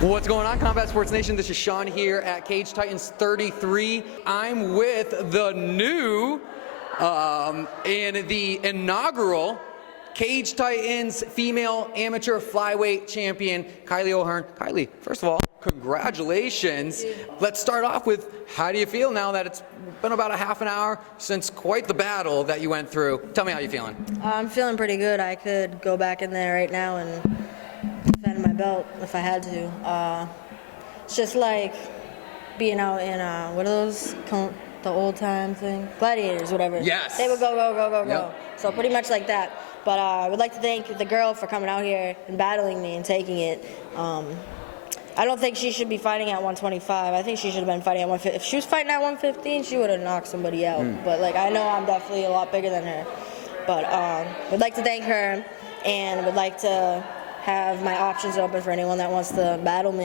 What's going on, Combat Sports Nation? This is Sean here at Cage Titans 33. I'm with the new and the inaugural Cage Titans female amateur flyweight champion, Kylie O'Hearn. Kylie, first of all, congratulations. Let's start off with, how do you feel now that it's been about a half an hour since quite the battle that you went through? Tell me how you're feeling. I'm feeling pretty good. I could go back in there right now and defend my belt if I had to. It's just like being out in, what are those, the old time thing? Gladiators, whatever. Yes. They would go, go, go, go, Yep. go. So pretty much like that. But I would like to thank the girl for coming out here and battling me and taking it. I don't think she should be fighting at 125. I think she should have been fighting at 150. If she was fighting at 115, she would have knocked somebody out. But like, I know I'm definitely a lot bigger than her. But would like to thank her, and would like to have my options open for anyone that wants to battle me.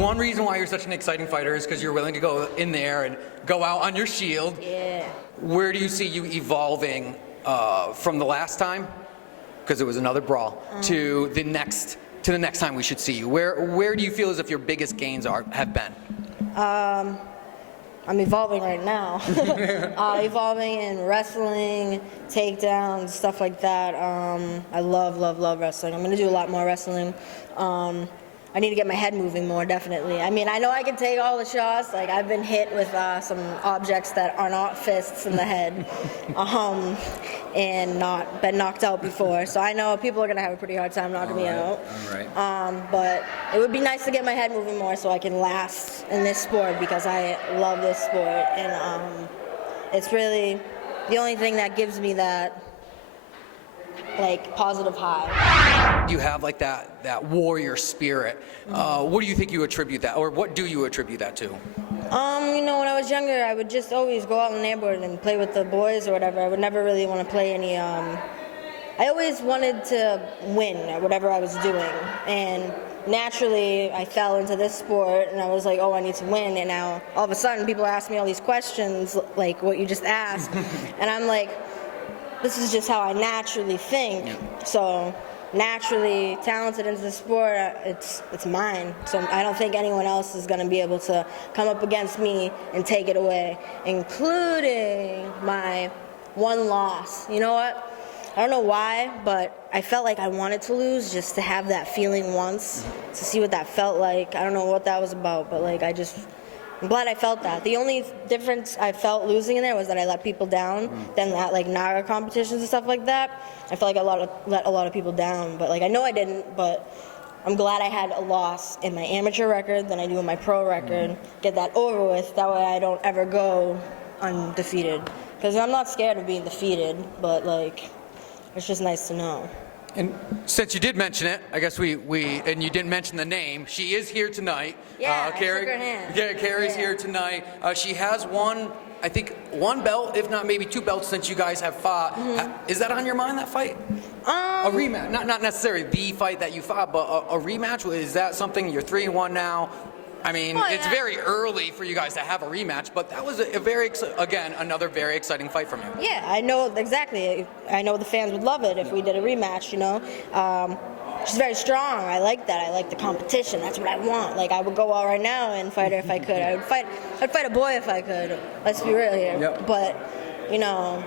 One reason why you're such an exciting fighter is because you're willing to go in there and go out on your shield. Yeah. Where do you see you evolving from the last time, because it was another brawl, to the next time we should see you? Where do you feel as if your biggest gains have been? I'm evolving right now. Evolving in wrestling, takedowns, stuff like that. I love, love, love wrestling. I'm going to do a lot more wrestling. I need to get my head moving more, definitely. I mean, I know I can take all the shots. Like, I've been hit with some objects that are not fists in the head, and not been knocked out before. So I know people are going to have a pretty hard time knocking me out. All right. But it would be nice to get my head moving more so I can last in this sport, because I love this sport. And it's really the only thing that gives me that, like, positive high. You have like that warrior spirit. What do you think you attribute that, or what do you attribute that to? You know, when I was younger, I would just always go out in the neighborhood and play with the boys or whatever. I would never really want to play any, I always wanted to win at whatever I was doing. And naturally, I fell into this sport, and I was like, oh, I need to win. And now, all of a sudden, people ask me all these questions, like what you just asked. And I'm like, this is just how I naturally think. So naturally talented in the sport, it's mine. So I don't think anyone else is going to be able to come up against me and take it away, including my one loss. You know what? I don't know why, but I felt like I wanted to lose just to have that feeling once, to see what that felt like. I don't know what that was about, but like, I'm glad I felt that. The only difference I felt losing in there was that I let people down. Then at like NAGA competitions and stuff like that, I felt like I let a lot of people down. But like, I know I didn't, but I'm glad I had a loss in my amateur record than I do in my pro record. Get that over with. That way I don't ever go undefeated. Because I'm not scared of being defeated, but like, it's just nice to know. And since you did mention it, I guess and you didn't mention the name, she is here tonight. Yeah, I shook her hand. Yeah, Carrie's here tonight. She has I think one belt, if not maybe two belts, since you guys have fought. Is that on your mind, that fight? A rematch, not necessarily the fight that you fought, but a rematch. Is that something? You're 3-1 now. I mean, it's very early for you guys to have a rematch, but that was another very exciting fight from you. Yeah, I know exactly. I know the fans would love it if we did a rematch, you know. She's very strong. I like that. I like the competition. That's what I want. Like, I would go out right now and fight her if I could. I'd fight a boy if I could. Let's be real here. Yep. But, you know,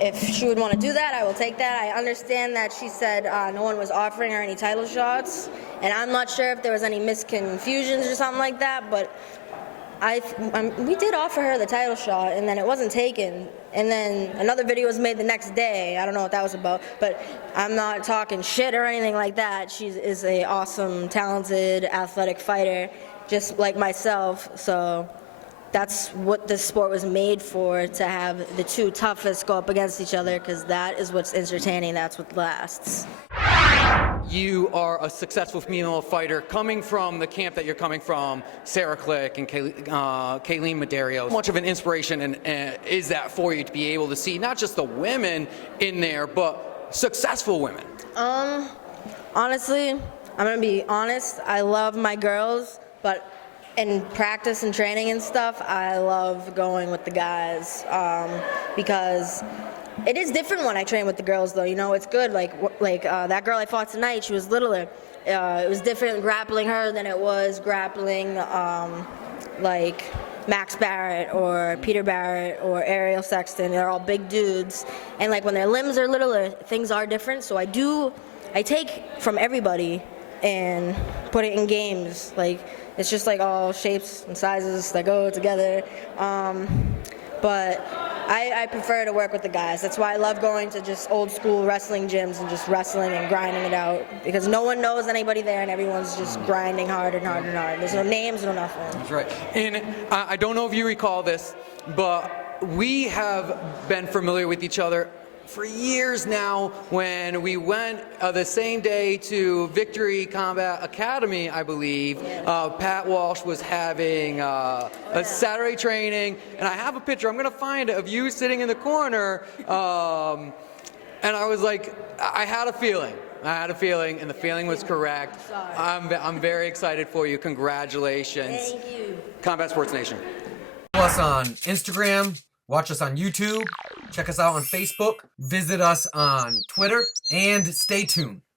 if she would want to do that, I will take that. I understand that she said no one was offering her any title shots, and I'm not sure if there was any misconfusions or something like that, but we did offer her the title shot, and then it wasn't taken. And then another video was made the next day. I don't know what that was about, but I'm not talking shit or anything like that. She is a awesome, talented, athletic fighter, just like myself. So that's what this sport was made for, to have the two toughest go up against each other, because that is what's entertaining. That's what lasts. You are a successful female fighter coming from the camp that you're coming from, Sarah Click and Kayleen Madario. How much of an inspiration is that for you to be able to see not just the women in there, but successful women? Honestly, I'm gonna be honest, I love my girls, but in practice and training and stuff, I love going with the guys, because It is different when I train with the girls, though. You know, it's good. Like that girl I fought tonight, she was littler. It was different grappling her than it was grappling like Max Barrett or Peter Barrett or Ariel Sexton. They're all big dudes, and like when their limbs are littler, things are different. So I take from everybody and put it in games. Like it's just like all shapes and sizes that go together. But I prefer to work with the guys. That's why I love going to just old school wrestling gyms and just wrestling and grinding it out, because no one knows anybody there and everyone's just grinding hard and hard and hard. There's no names, no nothing. That's right. And I don't know if you recall this, but we have been familiar with each other for years now. When we went the same day to Victory Combat Academy, I believe, Pat Walsh was having a Saturday training, and I have a picture, I'm going to find it, of you sitting in the corner, and I was like, I had a feeling, and the feeling was correct. I'm very excited for you. Congratulations. Thank you. Combat Sports Nation. Follow us on Instagram. Watch us on YouTube, check us out on Facebook, visit us on Twitter, and stay tuned.